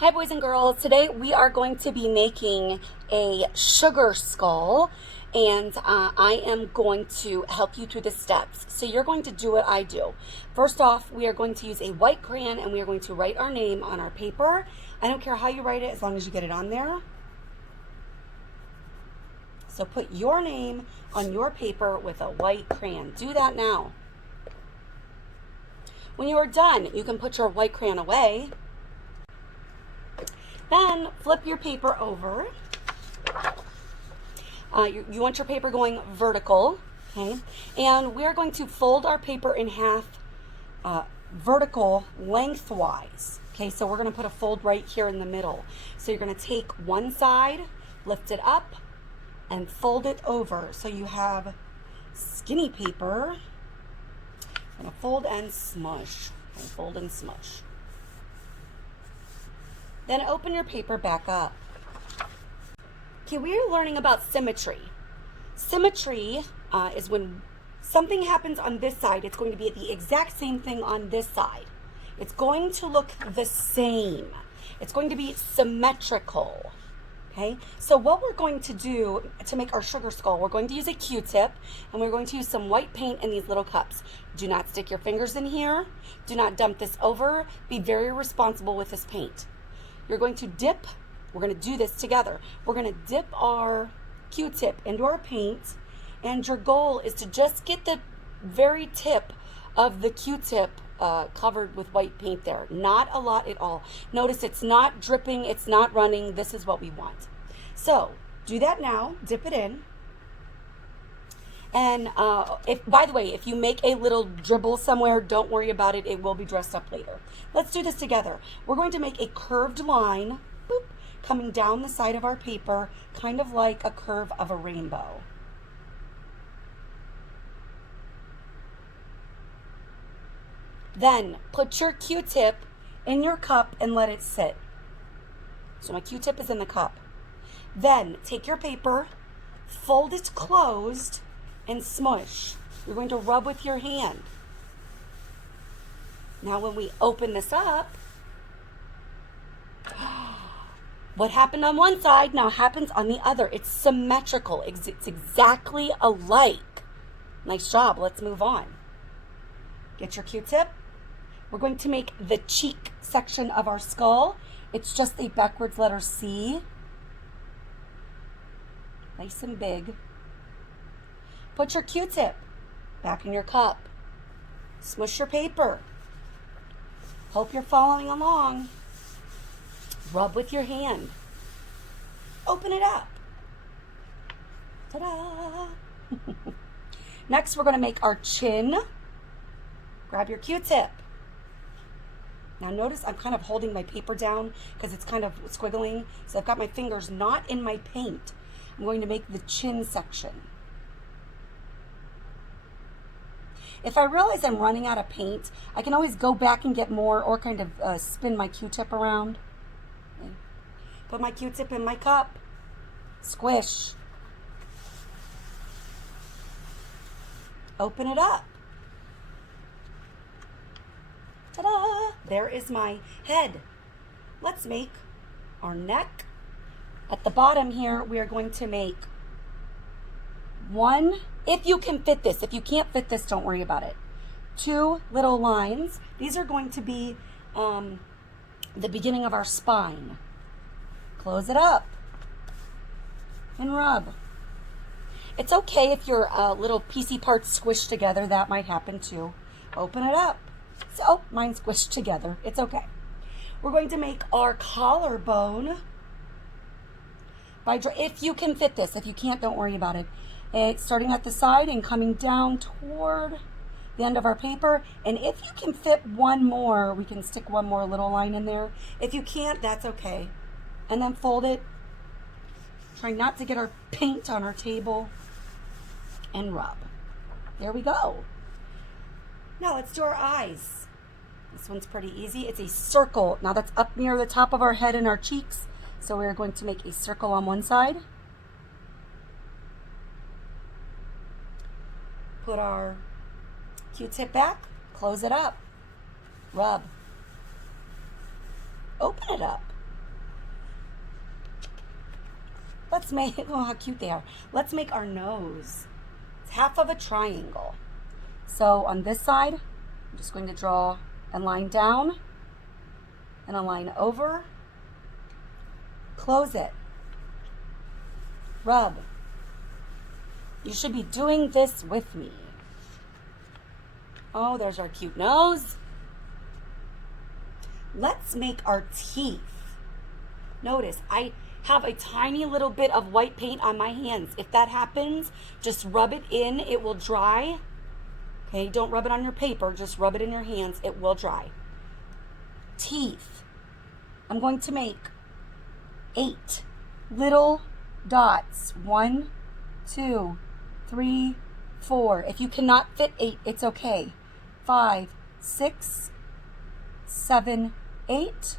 Hi boys and girls, today we are going to be making a sugar skull and I am going to help you through the steps. So you're going to do what I do. First off, we are going to use a white crayon and we are going to write our name on our paper. I don't care how you write it as long as you get it on there. So put your name on your paper with a white crayon. Do that now. When you are done, you can put your white crayon away. Then flip your paper over. You want your paper going vertical, okay? And we're going to fold our paper in half vertical lengthwise, okay? So we're going to put a fold right here in the middle. So you're going to take one side, lift it up, and fold it over. So you have skinny paper. I'm going to fold and smush. And fold and smush. Then open your paper back up. Okay, we are learning about symmetry. Symmetry is when something happens on this side, it's going to be the exact same thing on this side. It's going to look the same. It's going to be symmetrical. Okay, so what we're going to do to make our sugar skull, we're going to use a Q-tip and we're going to use some white paint in these little cups. Do not stick your fingers in here. Do not dump this over. Be very responsible with this paint. You're going to dip, we're going to do this together. We're going to dip our Q-tip into our paint, and your goal is to just get the very tip of the Q-tip covered with white paint there. Not a lot at all. Notice it's not dripping, it's not running. This is what we want. So do that now, dip it in. And by the way, if you make a little dribble somewhere, don't worry about it. It will be dressed up later. Let's do this together. We're going to make a curved line, boop, coming down the side of our paper, kind of like a curve of a rainbow. Then put your Q-tip in your cup and let it sit. So my Q-tip is in the cup. Then take your paper, fold it closed, and smush. You're going to rub with your hand. Now when we open this up, what happened on one side now happens on the other. It's symmetrical. It's exactly alike. Nice job. Let's move on. Get your Q-tip. We're going to make the cheek section of our skull. It's just a backwards letter C. Nice and big. Put your Q-tip back in your cup. Smush your paper. Hope you're following along. Rub with your hand. Open it up. Ta-da! Next, we're going to make our chin. Grab your Q-tip. Now notice I'm kind of holding my paper down because it's kind of squiggling. So I've got my fingers not in my paint. I'm going to make the chin section. If I realize I'm running out of paint, I can always go back and get more or kind of spin my Q-tip around. Okay. Put my Q-tip in my cup. Squish. Open it up. Ta-da! There is my head. Let's make our neck. At the bottom here, we are going to make one, if you can fit this. If you can't fit this, don't worry about it. 2 little lines. These are going to be the beginning of our spine. Close it up and rub. It's okay if your little piecey parts squished together. That might happen too. Open it up. So mine squished together. It's okay. We're going to make our collarbone. If you can fit this. If you can't, don't worry about it. It's starting at the side and coming down toward the end of our paper. And if you can fit one more, we can stick one more little line in there. If you can't, that's okay. And then fold it. Try not to get our paint on our table. And rub. There we go. Now let's do our eyes. This one's pretty easy. It's a circle. Now that's up near the top of our head and our cheeks. So we're going to make a circle on one side. Put our Q-tip back, close it up, rub, open it up. let's make, oh, how cute they are. Let's make our nose. It's half of a triangle. So on this side, I'm just going to draw a line down and a line over. Close it. Rub. You should be doing this with me. Oh, there's our cute nose. Let's make our teeth. Notice, I have a tiny little bit of white paint on my hands. If that happens, just rub it in. It will dry. Okay, don't rub it on your paper. Just rub it in your hands. It will dry. Teeth. I'm going to make 8 little dots. 1, 2, 3, 4. If you cannot fit 8, it's okay. 5, 6, 7, 8.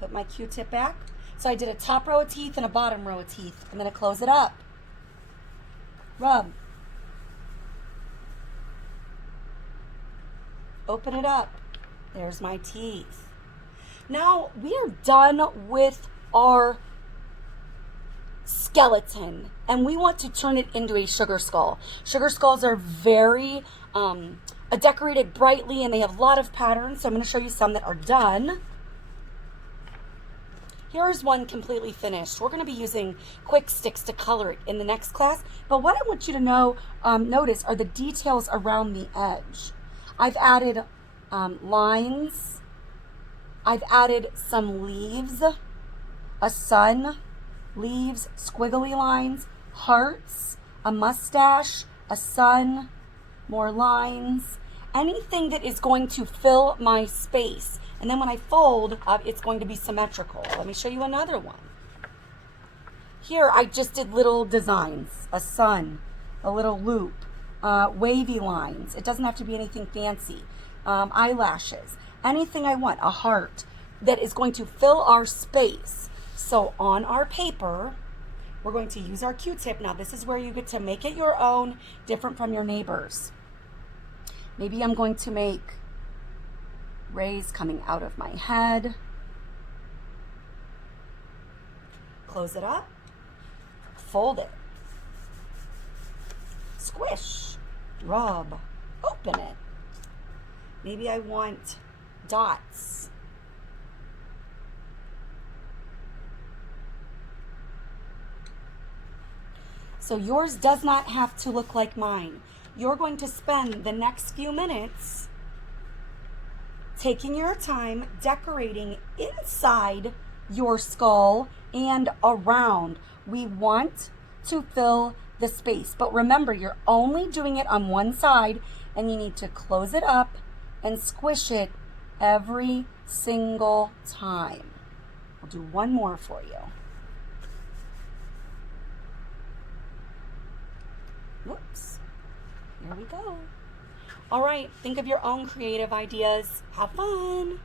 Put my Q-tip back. So I did a top row of teeth and a bottom row of teeth. I'm going to close it up. Rub. Open it up. There's my teeth. Now we are done with our skeleton and we want to turn it into a sugar skull. Sugar skulls are very decorated brightly and they have a lot of patterns. So I'm going to show you some that are done. Here's one completely finished. We're going to be using quick sticks to color it in the next class. But what I want you to notice are the details around the edge. I've added lines. I've added some leaves, a sun, leaves, squiggly lines, hearts, a mustache, a sun, more lines, anything that is going to fill my space. And then when I fold, it's going to be symmetrical. Let me show you another one. Here, I just did little designs, a sun, a little loop, wavy lines. It doesn't have to be anything fancy. Eyelashes, anything I want, a heart that is going to fill our space. So on our paper, we're going to use our Q-tip. Now, this is where you get to make it your own, different from your neighbors. Maybe I'm going to make rays coming out of my head. Close it up. Fold it. Squish. Rub. Open it. Maybe I want dots. So yours does not have to look like mine. You're going to spend the next few minutes taking your time decorating inside your skull and around. We want to fill the space, but remember, you're only doing it on one side and you need to close it up and squish it every single time. I'll do one more for you. Whoops. There we go. All right, think of your own creative ideas. Have fun.